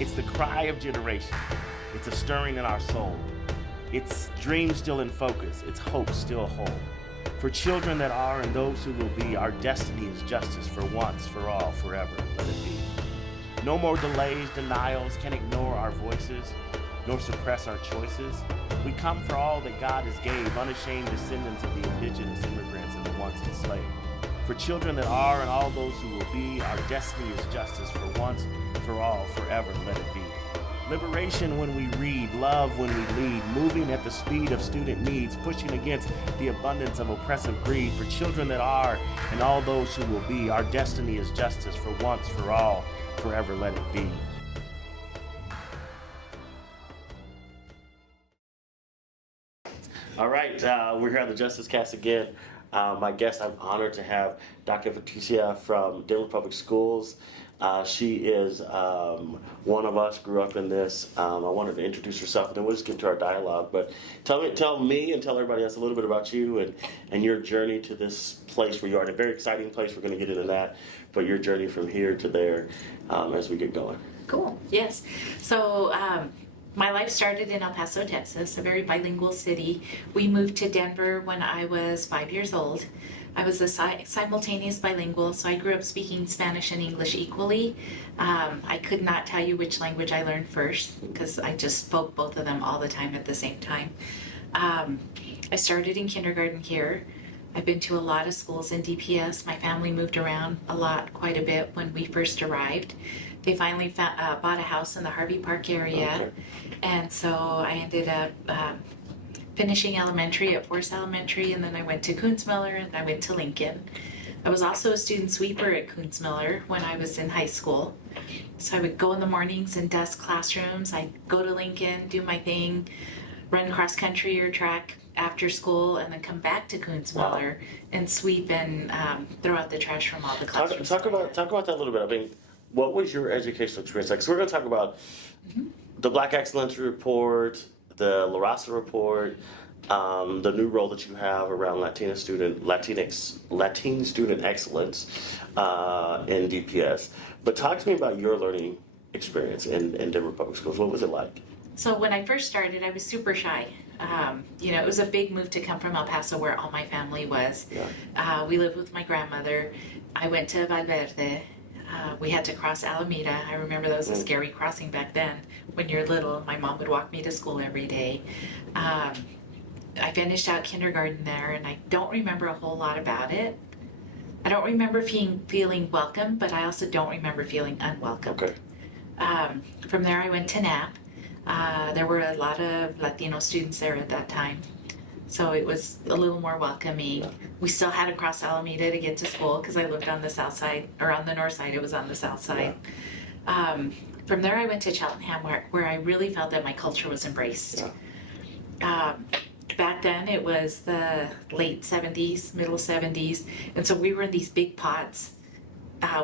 It's the cry of generation. It's a stirring in our soul. It's dreams still in focus. It's hope still whole. For children that are and those who will be, our destiny is justice for once, for all, forever. Let it be. No more delays, denials can ignore our voices, nor suppress our choices. We come for all that God has gave, unashamed descendants of the indigenous immigrants and the once enslaved. For children that are and all those who will be, our destiny is justice for once, for all, forever, let it be. Liberation when we read, love when we lead, moving at the speed of student needs, pushing against the abundance of oppressive greed. For children that are and all those who will be, our destiny is justice for once, for all, forever, let it be. All right, we're here at the Justice Cast again. My guest, I'm honored to have Dr. Patricia from Denver Public Schools. She is one of us, grew up in this. I wanted to introduce herself, and then we'll just get to our dialogue. But tell me and tell everybody else a little bit about you and your journey to this place where you are. A very exciting place. We're going to get into that. But your journey from here to there as we get going. Cool. Yes. So my life started in El Paso, Texas, a very bilingual city. We moved to Denver when I was 5 years old. I was a simultaneous bilingual, so I grew up speaking Spanish and English equally. I could not tell you which language I learned first because I just spoke both of them all the time at the same time. I started in kindergarten here. I've been to a lot of schools in DPS. My family moved around a lot, quite a bit when we first arrived. They finally bought a house in the Harvey Park area, okay. And so I ended up finishing elementary at Forest Elementary, and then I went to Kunzmiller, and I went to Lincoln. I was also a student sweeper at Kunzmiller when I was in high school. So I would go in the mornings and dust classrooms. I'd go to Lincoln, do my thing, run cross country or track after school, and then come back to Kunzmiller and sweep and throw out the trash from all the classrooms. Talk about that a little bit. I mean, what was your educational experience like? So we're going to talk about the Black Excellence Report, the La Raza Report, the new role that you have around Latin student excellence in DPS. But talk to me about your learning experience in Denver Public Schools. What was it like? So when I first started, I was super shy. It was a big move to come from El Paso where all my family was. Yeah. We lived with my grandmother. I went to Valverde. We had to cross Alameda. I remember that was a scary crossing back then. When you're little, my mom would walk me to school every day. I finished out kindergarten there, and I don't remember a whole lot about it. I don't remember feeling welcome, but I also don't remember feeling unwelcome. Okay. From there, I went to NAP. There were a lot of Latino students there at that time, so it was a little more welcoming. Yeah. We still had to cross Alameda to get to school because I lived on the south side, or on the north side. It was on the south side. Yeah. From there, I went to Cheltenham, where I really felt that my culture was embraced. Yeah. Back then, it was the late 70s, middle 70s, and so we were in these big pods.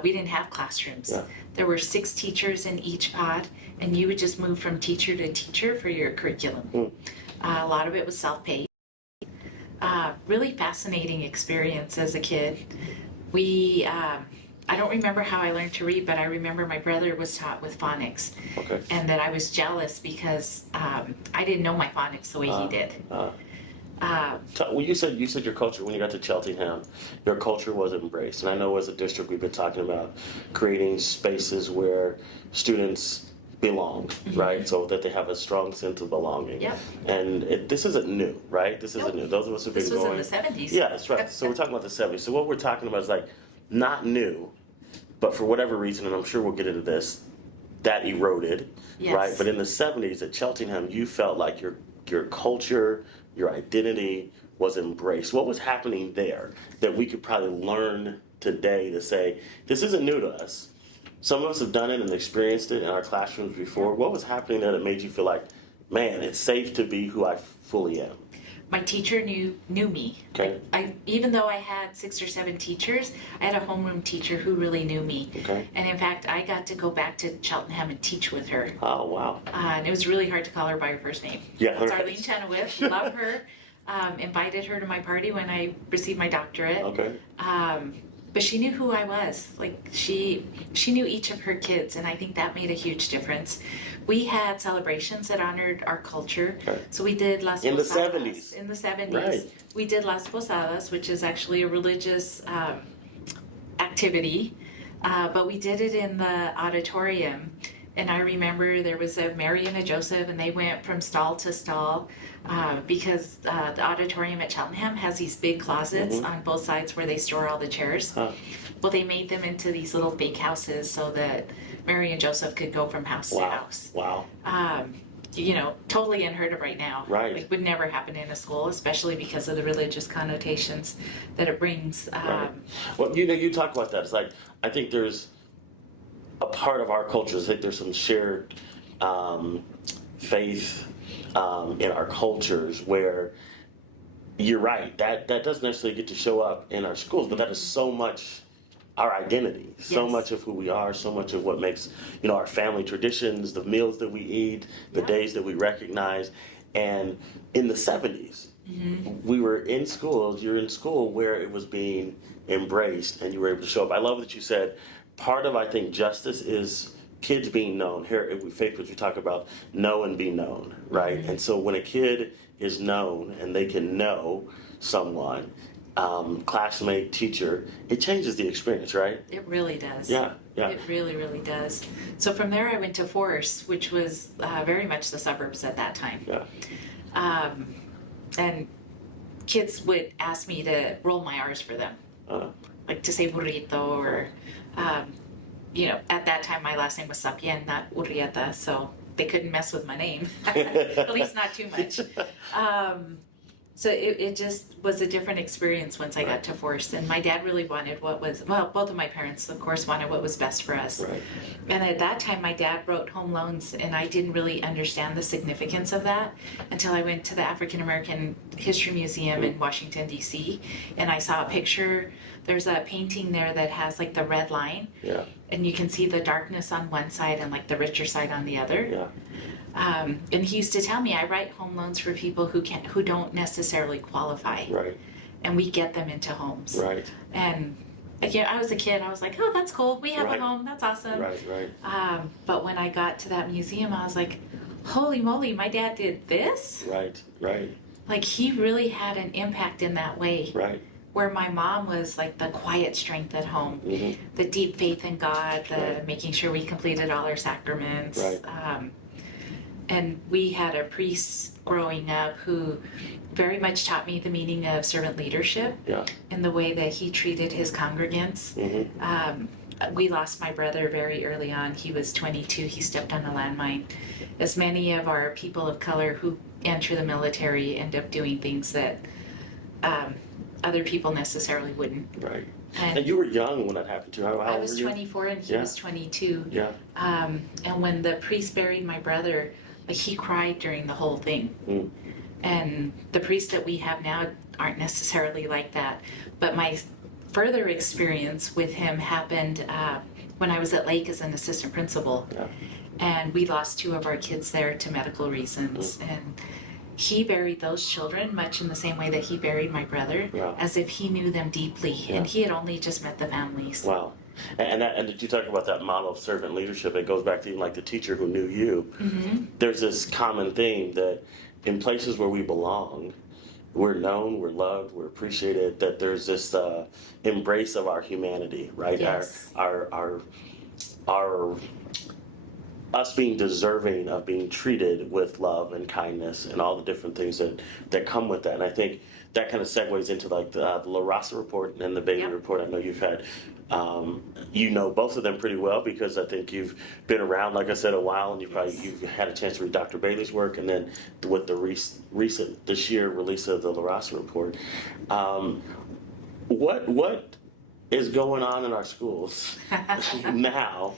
We didn't have classrooms. Yeah. There were 6 teachers in each pod, and you would just move from teacher to teacher for your curriculum. A lot of it was self-paced. Really fascinating experience as a kid. I don't remember how I learned to read, but I remember my brother was taught with phonics. Okay. And that I was jealous because I didn't know my phonics the way he did. Well, you said your culture, when you got to Cheltenham, your culture was embraced. And I know as a district we've been talking about creating spaces where students belong, right? So that they have a strong sense of belonging. Yep. And this isn't new, right? This isn't new. Those of us who've been going. This was in the 70s. Yeah, that's right. So we're talking about the 70s. So what we're talking about is like not new, but for whatever reason, and I'm sure we'll get into this, that eroded, yes. Right? But in the 70s at Cheltenham, you felt like your culture, your identity was embraced. What was happening there that we could probably learn today to say, this isn't new to us? Some of us have done it and experienced it in our classrooms before. What was happening there that made you feel like, man, it's safe to be who I fully am? My teacher knew me. Okay. Even though I had 6 or 7 teachers, I had a homeroom teacher who really knew me. Okay. And in fact, I got to go back to Cheltenham and teach with her. Oh, wow. And it was really hard to call her by her first name. Yeah. That's Arlene Chenoweth. Love her. Invited her to my party when I received my doctorate. Okay. but she knew who I was. Like she knew each of her kids, and I think that made a huge difference. We had celebrations that honored our culture. Right. So we did Las In the Posadas. 70s. In the 70s. Right. We did Las Posadas, which is actually a religious activity, but we did it in the auditorium. And I remember there was a Mary and a Joseph, and they went from stall to stall because the auditorium at Cheltenham has these big closets on both sides where they store all the chairs. Well, they made them into these little bake houses so that Mary and Joseph could go from house to house. Wow. You know, totally unheard of right now. Right. Like, would never happen in a school, especially because of the religious connotations that it brings. Right. Well, you know, you talk about that. It's like, I think there's a part of our culture, I think there's some shared faith in our cultures where you're right, that doesn't necessarily get to show up in our schools, but that is so much our identity, so Yes. much of who we are, so much of what makes, you know, our family traditions, the meals that we eat, the days that we recognize. And in the 70s, we were in schools, you're in school where it was being embraced and you were able to show up. I love that you said part of, I think, justice is kids being known. Here at Faith, we talk about know and be known, right? And so when a kid is known and they can know someone, classmate, teacher, it changes the experience, right? It really does. Yeah. It really, really does. So from there, I went to Forest, which was very much the suburbs at that time. Yeah. And kids would ask me to roll my R's for them, like to say burrito or, you know, at that time my last name was Sapien, not Urrieta, so they couldn't mess with my name, at least not too much. So it just was a different experience once I got to Forest. And my dad really wanted both of my parents, of course, wanted what was best for us. Right. And at that time, my dad wrote home loans, and I didn't really understand the significance of that until I went to the African American History Museum in Washington, D.C., and I saw a picture. There's a painting there that has like the red line. Yeah. And you can see the darkness on one side and like the richer side on the other. Yeah. And he used to tell me, I write home loans for people who don't necessarily qualify. Right. And we get them into homes. Right. And again, I was a kid. I was like, oh, that's cool. We have Right. a home. That's awesome. Right. But when I got to that museum, I was like, holy moly, my dad did this? Right. Like, he really had an impact in that way. Right. Where my mom was like the quiet strength at home, the deep faith in God, the making sure we completed all our sacraments. Right. And we had a priest growing up who very much taught me the meaning of servant leadership in the way that he treated his congregants. We lost my brother very early on. He was 22. He stepped on a landmine. As many of our people of color who enter the military end up doing things that other people necessarily wouldn't. Right. And you were young when that happened too. How I old was were you? 24 and he was 22. Yeah. And when the priest buried my brother, like, he cried during the whole thing. And the priests that we have now aren't necessarily like that. But my further experience with him happened when I was at Lake as an assistant principal. Yeah. And we lost 2 of our kids there to medical reasons. And he buried those children much in the same way that he buried my brother, as if he knew them deeply. And he had only just met the families. Wow. And did you talk about that model of servant leadership? It goes back to even like the teacher who knew you. There's this common theme that in places where we belong, we're known, we're loved, we're appreciated, that there's this embrace of our humanity, right? Yes. Our us being deserving of being treated with love and kindness and all the different things that come with that. And I think that kind of segues into like the La Raza report and the Bailey report. I know you've had, you know both of them pretty well because I think you've been around, like I said, a while, and you've had a chance to read Dr. Bailey's work, and then with the recent this year release of the La Raza report. What is going on in our schools now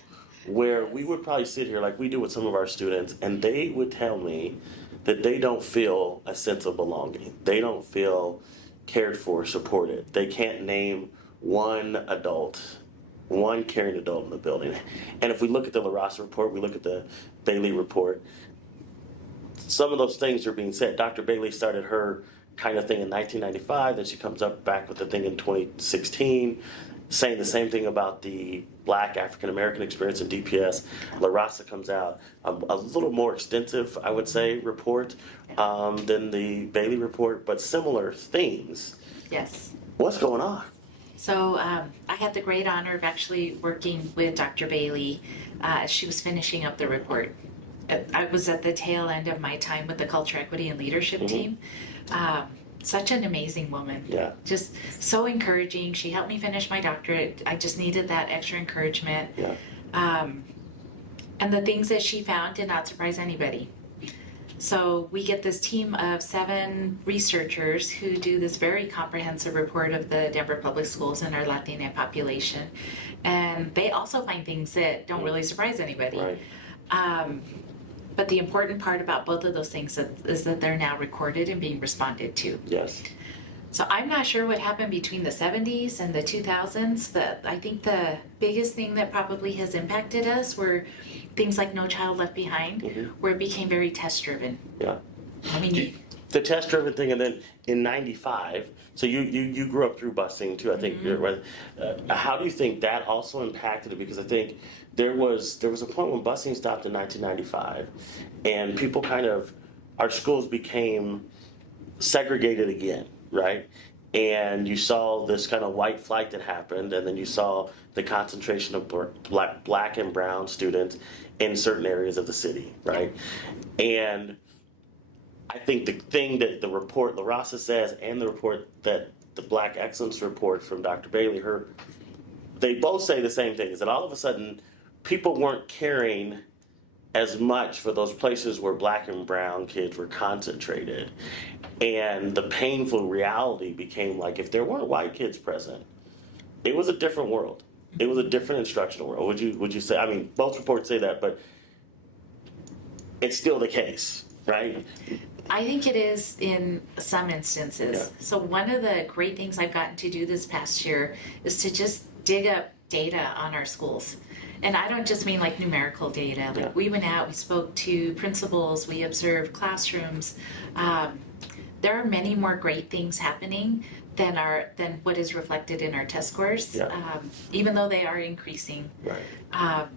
where we would probably sit here like we do with some of our students, and they would tell me that they don't feel a sense of belonging. They don't feel cared for, supported. They can't name one caring adult in the building. And if we look at the La Raza report, we look at the Bailey report, some of those things are being said. Dr. Bailey started her kind of thing in 1995, then she comes up back with the thing in 2016. saying the same thing about the Black African American experience in DPS. La Raza comes out a little more extensive, I would say, report than the Bailey report, but similar themes. Yes. What's going on? So I had the great honor of actually working with Dr. Bailey as she was finishing up the report. I was at the tail end of my time with the Culture, Equity, and Leadership team. Such an amazing woman. Yeah. Just so encouraging. She helped me finish my doctorate. I just needed that extra encouragement. Yeah. And the things that she found did not surprise anybody. So we get this team of 7 researchers who do this very comprehensive report of the Denver public schools and our Latina population. And they also find things that don't really surprise anybody. Right. But the important part about both of those things is that they're now recorded and being responded to. Yes. So I'm not sure what happened between the 70s and the 2000s. I think the biggest thing that probably has impacted us were things like No Child Left Behind, where it became very test-driven. Yeah. I mean, the test-driven thing, and then in '95, so you grew up through busing too, I think. How do you think that also impacted it? Because I think there was a point when busing stopped in 1995, and people our schools became segregated again, right? And you saw this kind of white flight that happened, and then you saw the concentration of black and brown students in certain areas of the city, right? And I think the thing that the report La Raza says, and the report that the Black Excellence report from Dr. Bailey, they both say the same thing, is that all of a sudden people weren't caring as much for those places where black and brown kids were concentrated. And the painful reality became like, if there weren't white kids present, it was a different world. It was a different instructional world. Would you say? I mean, both reports say that, but it's still the case, right? I think it is in some instances. Yeah. So one of the great things I've gotten to do this past year is to just dig up data on our schools. And I don't just mean like numerical data. Like we went out, we spoke to principals, we observed classrooms. There are many more great things happening than what is reflected in our test scores, even though they are increasing. Right.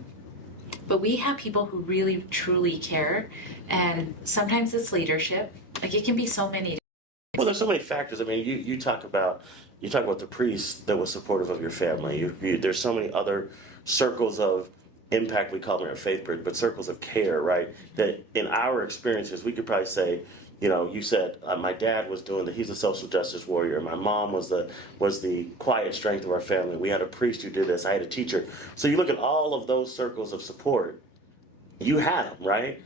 But we have people who really truly care, and sometimes it's leadership. Like it can be so many. Well, there's so many factors. I mean, you talk about the priest that was supportive of your family. There's so many other circles of impact, we call them at Faithbridge, but circles of care, right? That in our experiences, we could probably say, you said my dad was he's a social justice warrior. My mom was the quiet strength of our family. We had a priest who did this. I had a teacher. So you look at all of those circles of support, you had them, right?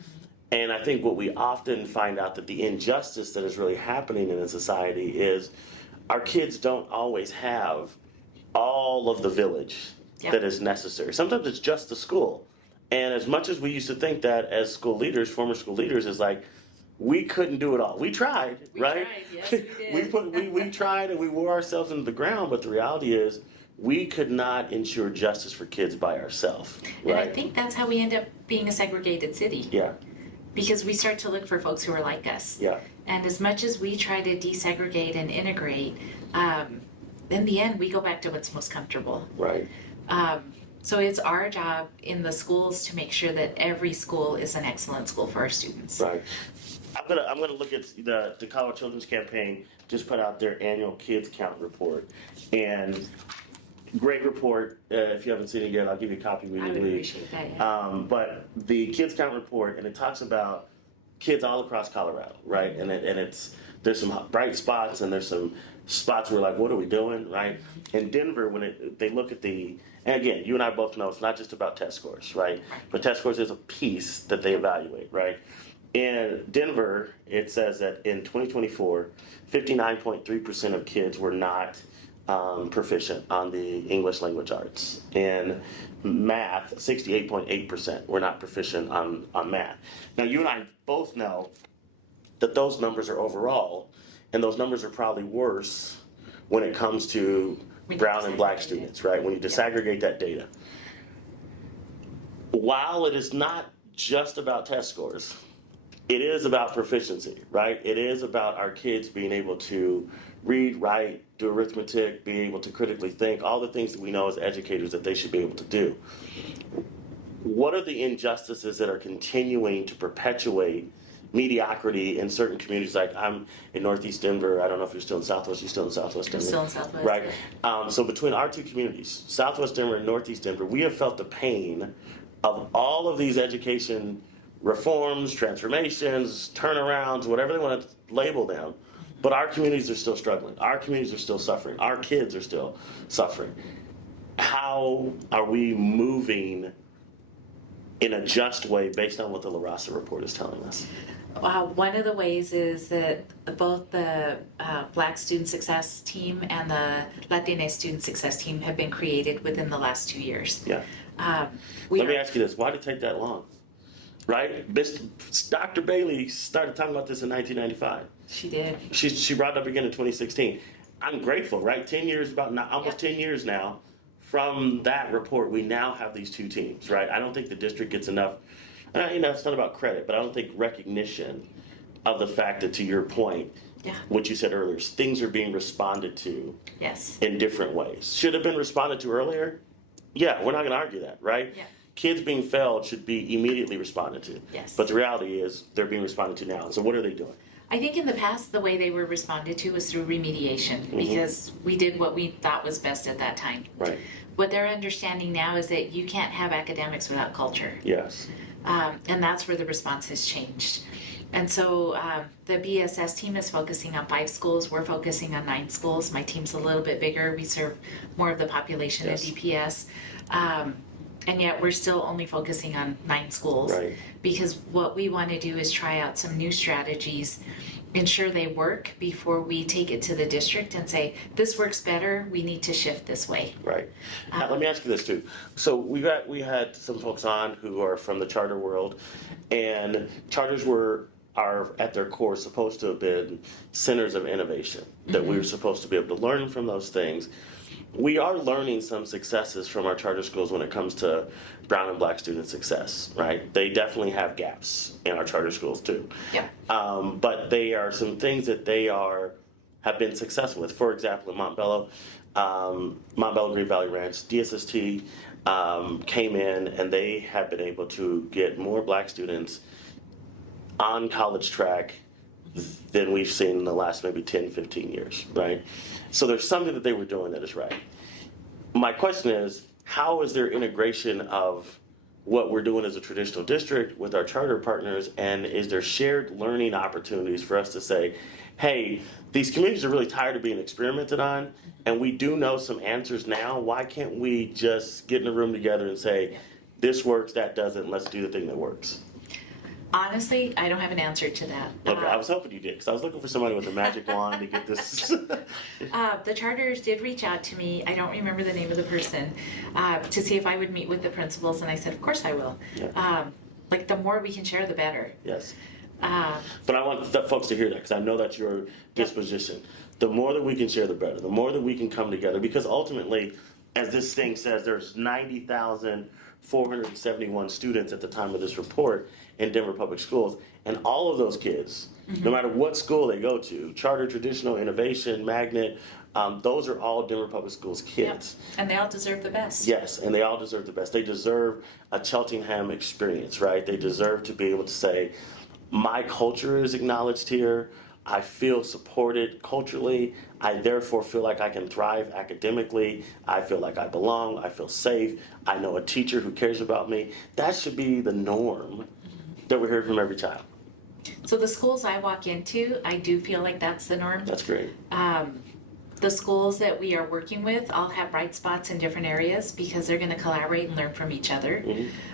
And I think what we often find out that the injustice that is really happening in a society is our kids don't always have all of the village that is necessary. Sometimes it's just the school. And as much as we used to think that as school leaders, former school leaders, is like, we couldn't do it all. We tried, right? Yes, we did. we tried and we wore ourselves into the ground, but the reality is we could not ensure justice for kids by ourselves, right? And I think that's how we end up being a segregated city. Yeah. Because we start to look for folks who are like us. Yeah. And as much as we try to desegregate and integrate, in the end, we go back to what's most comfortable. Right. So it's our job in the schools to make sure that every school is an excellent school for our students. Right. I'm gonna look at the Colorado Children's Campaign just put out their annual kids count report, and great report. If you haven't seen it yet, I'll give you a copy when you I would leave. appreciate that. Yeah. But the kids count report, and it talks about kids all across Colorado, right? And there's some bright spots, and there's some spots where like, what are we doing, right? In Denver, when they look at and again, you and I both know it's not just about test scores, right? But test scores is a piece that they evaluate, right? In Denver, it says that in 2024, 59.3% of kids were not proficient on the English language arts. In math, 68.8% were not proficient on math. Now, you and I both know that those numbers are overall, and those numbers are probably worse when it comes to brown and black students, right? When you disaggregate that data. While it is not just about test scores, it is about proficiency, right? It is about our kids being able to read, write, do arithmetic, be able to critically think, all the things that we know as educators that they should be able to do. What are the injustices that are continuing to perpetuate mediocrity in certain communities? Like I'm in Northeast Denver. I don't know if you're still in Southwest. You're still in Southwest Denver. I'm still in Southwest. Right. So between our two communities, Southwest Denver and Northeast Denver, we have felt the pain of all of these education reforms, transformations, turnarounds, whatever they want to label them. But our communities are still struggling. Our communities are still suffering. Our kids are still suffering. How are we moving in a just way based on what the La Raza report is telling us? One of the ways is that both the Black Student Success team and the Latinx Student Success team have been created within the last 2 years. Yeah. Let me ask you this. Why did it take that long? Right? Dr. Bailey started talking about this in 1995. She did. She brought it up again in 2016. I'm grateful, right? 10 years, almost 10 years now, from that report, we now have these two teams, right? I don't think the district gets enough, it's not about credit, but I don't think recognition of the fact that, to your point, what you said earlier, things are being responded to in different ways. Should have been responded to earlier? Yeah, we're not going to argue that, right? Yeah. Kids being failed should be immediately responded to. Yes. But the reality is they're being responded to now. So what are they doing? I think in the past, the way they were responded to was through remediation because we did what we thought was best at that time. Right. What they're understanding now is that you can't have academics without culture. Yes. And that's where the response has changed. And so the BSS team is focusing on 5 schools. We're focusing on 9 schools. My team's a little bit bigger. We serve more of the population at DPS. And yet we're still only focusing on 9 schools. Right. Because what we want to do is try out some new strategies, ensure they work before we take it to the district and say, this works better, we need to shift this way. Right. Now, let me ask you this too. So we had some folks on who are from the charter world, and charters are at their core supposed to have been centers of innovation, that we were supposed to be able to learn from those things. We are learning some successes from our charter schools when it comes to brown and black student success, right? They definitely have gaps in our charter schools too. Yep. But they are some things that have been successful with. For example, in Montbello, Green Valley Ranch, DSST came in and they have been able to get more black students on college track than we've seen in the last maybe 10, 15 years, right? So there's something that they were doing that is right. My question is, how is their integration of what we're doing as a traditional district with our charter partners, and is there shared learning opportunities for us to say, hey, these communities are really tired of being experimented on, and we do know some answers now. Why can't we just get in a room together and say, this works, that doesn't, let's do the thing that works? Honestly, I don't have an answer to that. Okay, I was hoping you did, because I was looking for somebody with a magic wand to get this. The charters did reach out to me, I don't remember the name of the person, to see if I would meet with the principals, and I said, of course I will. Yeah. The more we can share, the better. Yes. But I want folks to hear that, because I know that's your disposition. The more that we can share, the better. The more that we can come together, because ultimately, as this thing says, there's 90,471 students at the time of this report in Denver Public Schools, and all of those kids, no matter what school they go to, charter, traditional, innovation, magnet, those are all Denver Public Schools kids. Yep. And they all deserve the best. Yes, and they all deserve the best. They deserve a Cheltenham experience, right? They deserve to be able to say, my culture is acknowledged here. I feel supported culturally. I therefore feel like I can thrive academically. I feel like I belong. I feel safe. I know a teacher who cares about me. That should be the norm that we're hearing from every child. So the schools I walk into, I do feel like that's the norm. That's great. The schools that we are working with all have bright spots in different areas because they're going to collaborate and learn from each other.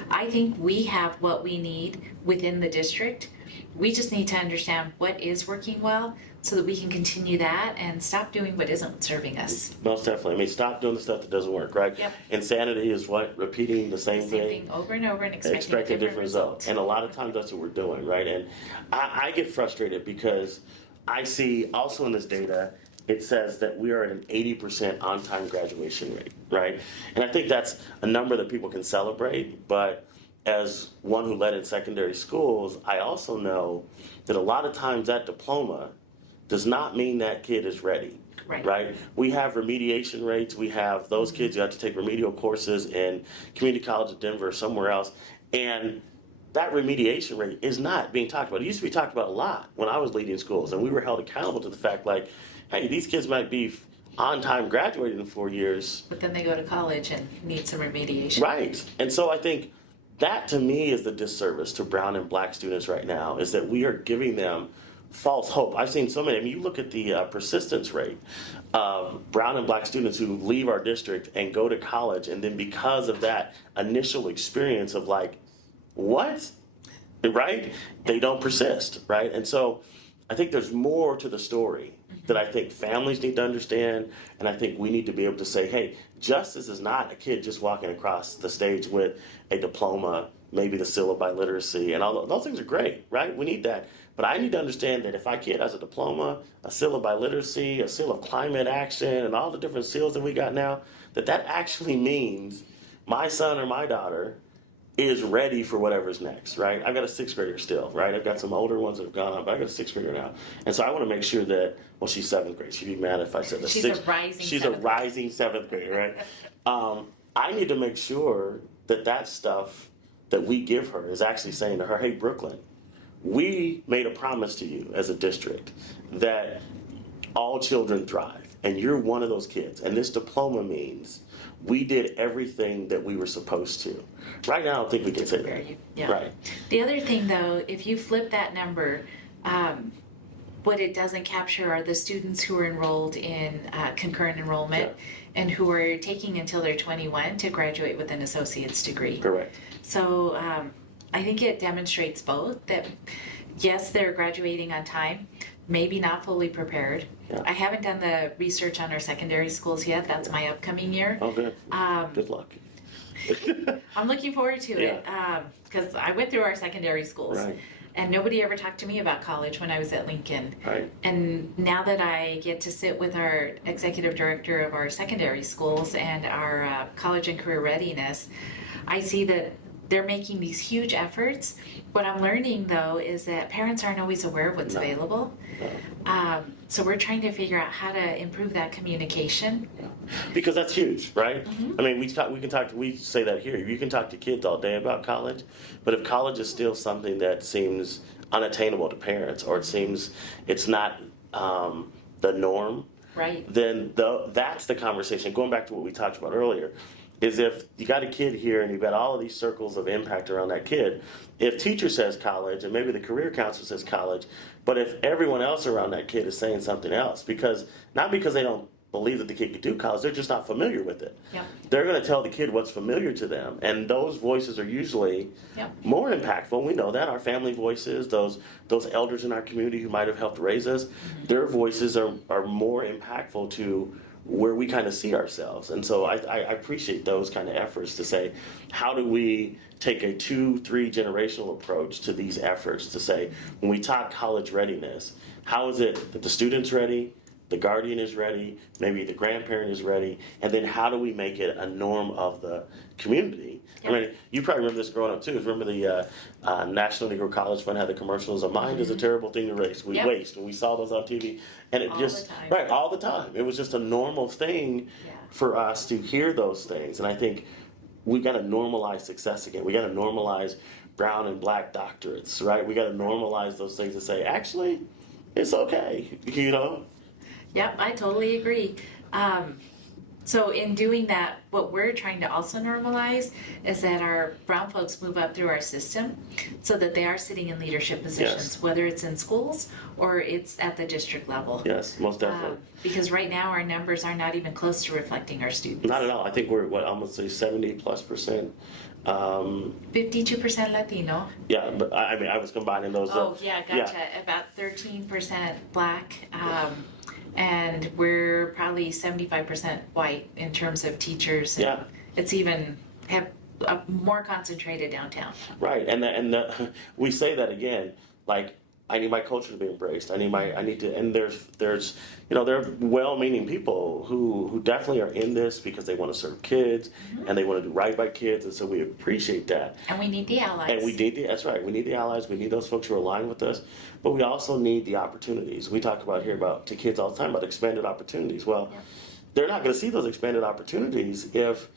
I think we have what we need within the district. We just need to understand what is working well so that we can continue that and stop doing what isn't serving us. Most definitely. I mean, stop doing the stuff that doesn't work, right? Yep. Insanity is what? Repeating the same thing over and over and expecting a different result. And a lot of times that's what we're doing, right? And I get frustrated because I see also in this data, it says that we are at an 80% on-time graduation rate, right? And I think that's a number that people can celebrate, but as one who led in secondary schools, I also know that a lot of times that diploma does not mean that kid is ready. right? We have remediation rates. We have those kids who have to take remedial courses in community college of Denver or somewhere else. And that remediation rate is not being talked about. It used to be talked about a lot when I was leading schools, and we were held accountable to the fact like, hey, these kids might be on time graduating in 4 years. But then they go to college and need some remediation. Right. And so I think that to me is the disservice to brown and black students right now, is that we are giving them false hope. I've seen so many. I mean, you look at the persistence rate of brown and black students who leave our district and go to college, and then because of that initial experience of like, what? Right? They don't persist, right? And so I think there's more to the story that I think families need to understand, and I think we need to be able to say, hey, justice is not a kid just walking across the stage with a diploma, maybe the seal of biliteracy, and all those things are great, right? We need that. But I need to understand that if my kid has a diploma, a seal of biliteracy, a seal of climate action, and all the different seals that we got now, that actually means my son or my daughter is ready for whatever's next, right? I've got a sixth grader still, right? I've got some older ones that have gone on, but I've got a sixth grader now. And so I want to make sure that, well, she's seventh grade. She'd be mad if I said that. She's a rising seventh grader, right? I need to make sure that stuff that we give her is actually saying to her, hey, Brooklyn, we made a promise to you as a district that all children thrive, and you're one of those kids. And this diploma means we did everything that we were supposed to. Right now, I don't think we can say that. Yeah. Right. The other thing, though, if you flip that number, what it doesn't capture are the students who are enrolled in concurrent enrollment and who are taking until they're 21 to graduate with an associate's degree. Correct. So I think it demonstrates both that, yes, they're graduating on time, maybe not fully prepared. Yeah. I haven't done the research on our secondary schools yet. That's my upcoming year. Oh, good. Good luck. I'm looking forward to it because I went through our secondary schools. Right. And nobody ever talked to me about college when I was at Lincoln. Right. And now that I get to sit with our executive director of our secondary schools and our college and career readiness, I see that they're making these huge efforts. What I'm learning, though, is that parents aren't always aware of what's available. No. So we're trying to figure out how to improve that communication. Yeah. Because that's huge, right? Mm-hmm. I mean, we say that here. You can talk to kids all day about college, but if college is still something that seems unattainable to parents, or it seems it's not the norm, right? Then that's the conversation. Going back to what we talked about earlier, is if you got a kid here and you've got all of these circles of impact around that kid, if teacher says college and maybe the career counselor says college, but if everyone else around that kid is saying something else, not because they don't believe that the kid could do college, they're just not familiar with it. Yep. They're going to tell the kid what's familiar to them, and those voices are usually Yep. more impactful. We know that our family voices, those elders in our community who might have helped raise us, their voices are more impactful to where we kind of see ourselves. And so I appreciate those kind of efforts to say, how do we take a 2-3 generational approach to these efforts to say, when we talk college readiness, how is it that the student's ready, the guardian is ready, maybe the grandparent is ready, and then how do we make it a norm of the community? Yep. I mean, you probably remember this growing up too. Remember the National Negro College Fund had the commercials, a mind is a terrible thing to waste. Yep. Waste. And we saw those on TV. And it All just, the time. right, all the time. It was just a normal thing for us to hear those things. And I think we got to normalize success again. We got to normalize brown and black doctorates, right? We got to normalize those things and say, actually, it's okay, you know? Yep, I totally agree. So in doing that, what we're trying to also normalize is that our brown folks move up through our system so that they are sitting in leadership positions, whether it's in schools or it's at the district level. Yes, most definitely. Because right now our numbers are not even close to reflecting our students. Not at all. I think we're, almost say 70+%. 52% Latino. Yeah, but I mean, I was combining those. Oh, yeah, gotcha. About 13% black. And we're probably 75% white in terms of teachers. Yeah. It's even more concentrated downtown. Right, and we say that again, like I need my culture to be embraced. I need to, and there's, there are well-meaning people who definitely are in this because they want to serve kids and they want to do right by kids, and so we appreciate that. And we need the allies. And that's right. We need the allies. We need those folks who are aligned with us, but we also need the opportunities. We talk about here about to kids all the time about expanded opportunities. Well, they're not going to see those expanded opportunities if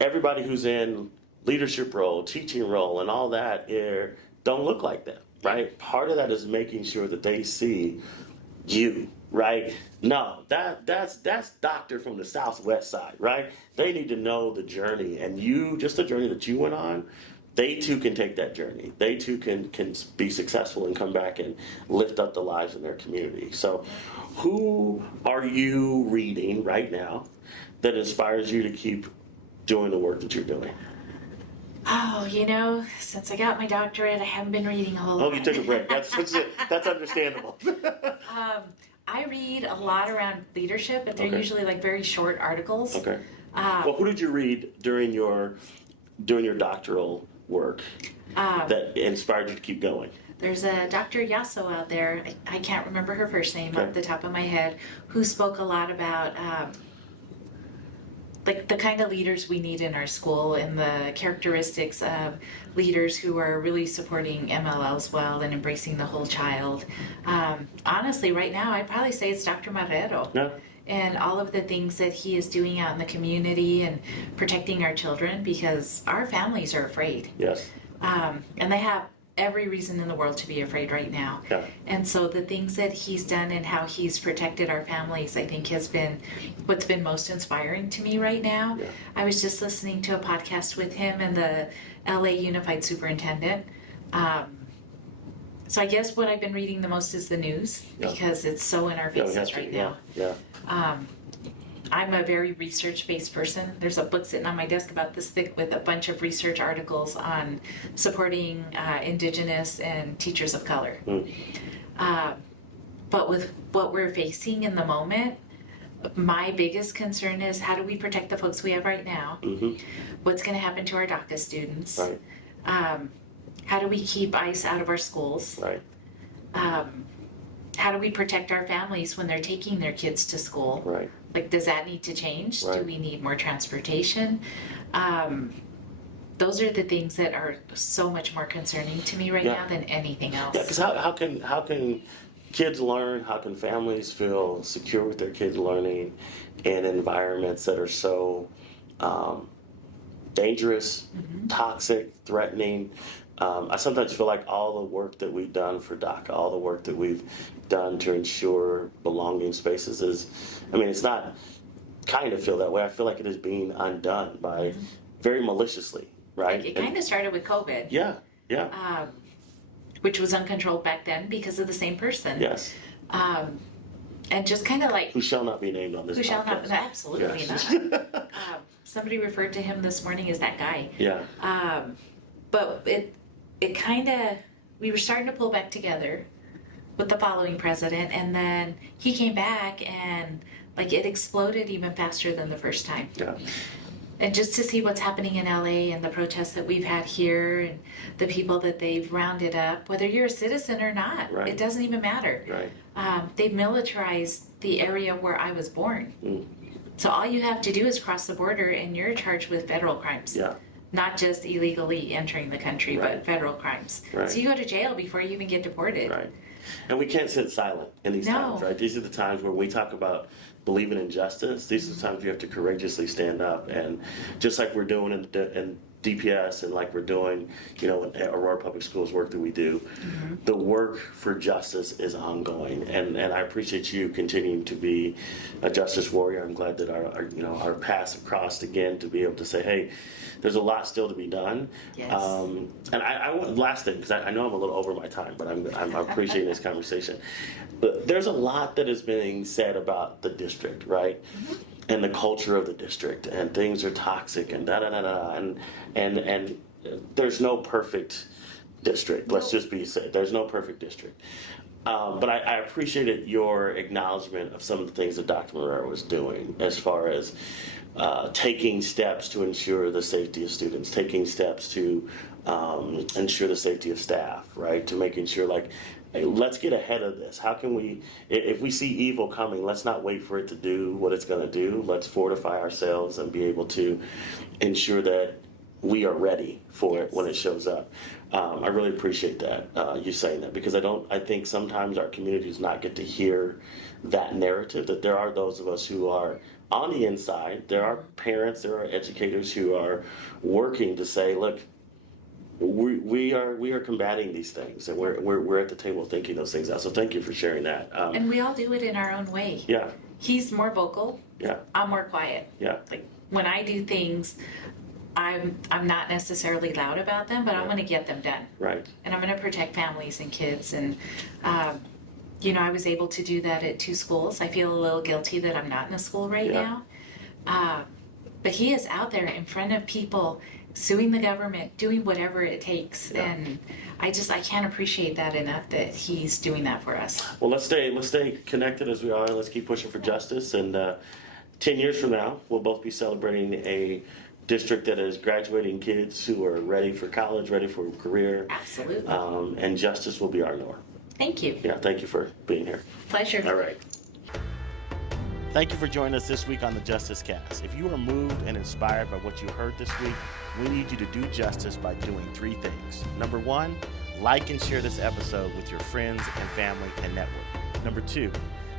everybody who's in leadership role, teaching role, and all that don't look like them. Right? Part of that is making sure that they see you, right? No, that's doctor from the Southwest side, right? They need to know the journey, and just the journey that you went on, they too can take that journey. They too can be successful and come back and lift up the lives in their community. So who are you reading right now that inspires you to keep doing the work that you're doing? Oh, since I got my doctorate, I haven't been reading a whole lot. Oh, you took a break. That's understandable. I read a lot around leadership, but they're usually like very short articles. Okay. Well, who did you read during your doctoral work that inspired you to keep going? There's a Dr. Yasso out there, I can't remember her first name off the top of my head, who spoke a lot about like the kind of leaders we need in our school and the characteristics of leaders who are really supporting MLLs well and embracing the whole child. Honestly, right now, I'd probably say it's Dr. Marrero. Yeah. And all of the things that he is doing out in the community and protecting our children, because our families are afraid. Yes. And they have every reason in the world to be afraid right now. Yeah. And so the things that he's done and how he's protected our families, I think has been what's been most inspiring to me right now. Yeah. I was just listening to a podcast with him and the LA Unified Superintendent. So I guess what I've been reading the most is the news because it's so in our faces right now. Yeah. I'm a very research-based person. There's a book sitting on my desk about this thick with a bunch of research articles on supporting Indigenous and teachers of color. But with what we're facing in the moment, my biggest concern is how do we protect the folks we have right now? What's going to happen to our DACA students? Right. How do we keep ICE out of our schools? Right. How do we protect our families when they're taking their kids to school? Right. Like, does that need to change? Right. Do we need more transportation? Those are the things that are so much more concerning to me right now than anything else. Yeah, because how can kids learn? How can families feel secure with their kids learning in environments that are so dangerous, toxic, threatening? I sometimes feel like all the work that we've done for DACA, all the work that we've done to ensure belonging spaces it's not kind of feel that way. I feel like it is being undone by very maliciously, right? It kind of started with COVID. Yeah, yeah. Which was uncontrolled back then because of the same person. Yes. And just kind of like... Who shall not be named on this podcast. Who shall not... Absolutely not. Somebody referred to him this morning as that guy. Yeah. But it kind of... We were starting to pull back together with the following president, and then he came back and it exploded even faster than the first time. Yeah. And just to see what's happening in LA and the protests that we've had here and the people that they've rounded up, whether you're a citizen or not, Right. It doesn't even matter. Right. They've militarized the area where I was born. So all you have to do is cross the border and you're charged with federal crimes. Yeah. Not just illegally entering the country, Right. but federal crimes. Right. So you go to jail before you even get deported. Right. And we can't sit silent in these times, right? These are the times where we talk about believing in justice. These are the times we have to courageously stand up. And just like we're doing in DPS and like we're doing, in Aurora Public Schools work that we do, the work for justice is ongoing. And I appreciate you continuing to be a justice warrior. I'm glad that our paths have crossed again to be able to say, hey, there's a lot still to be done. Yes. And I want last thing, because I know I'm a little over my time, but I'm appreciating this conversation. But there's a lot that is being said about the district, right? And the culture of the district, and things are toxic, and and there's no perfect district. Let's just be said. There's no perfect district. But I appreciated your acknowledgement of some of the things that Dr. Marrero was doing as far as taking steps to ensure the safety of students, taking steps to ensure the safety of staff, right? To making sure hey, let's get ahead of this. How can we, if we see evil coming, let's not wait for it to do what it's going to do. Let's fortify ourselves and be able to ensure that we are ready for it when it shows up. I really appreciate that, you saying that, because I think sometimes our community does not get to hear that narrative, that there are those of us who are on the inside. There are parents, there are educators who are working to say, look, we are combating these things, and we're at the table thinking those things out. So thank you for sharing that. And we all do it in our own way. Yeah. He's more vocal. Yeah. I'm more quiet. Yeah. Like when I do things, I'm not necessarily loud about them, but I'm going to get them done. Right. And I'm going to protect families and kids. And I was able to do that at 2 schools. I feel a little guilty that I'm not in a school right Yeah. now. But he is out there in front of people, suing the government, doing whatever it takes. Yeah. And I can't appreciate that enough that he's doing that for us. Well, let's stay connected as we are. Let's keep pushing for justice. And 10 years from now, we'll both be celebrating a district that is graduating kids who are ready for college, ready for a career. Absolutely. And justice will be our norm. Thank you. Yeah, thank you for being here. Pleasure. All right. Thank you for joining us this week on the Justice Cast. If you are moved and inspired by what you heard this week, we need you to do justice by doing 3 things. Number 1, like and share this episode with your friends and family and network. Number 2,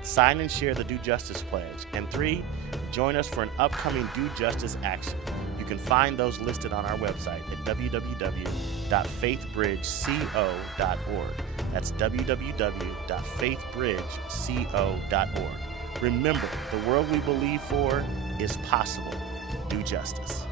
sign and share the Do Justice Pledge. And 3, join us for an upcoming Do Justice action. You can find those listed on our website at www.faithbridgeco.org. That's www.faithbridgeco.org. Remember, the world we believe for is possible. Do justice.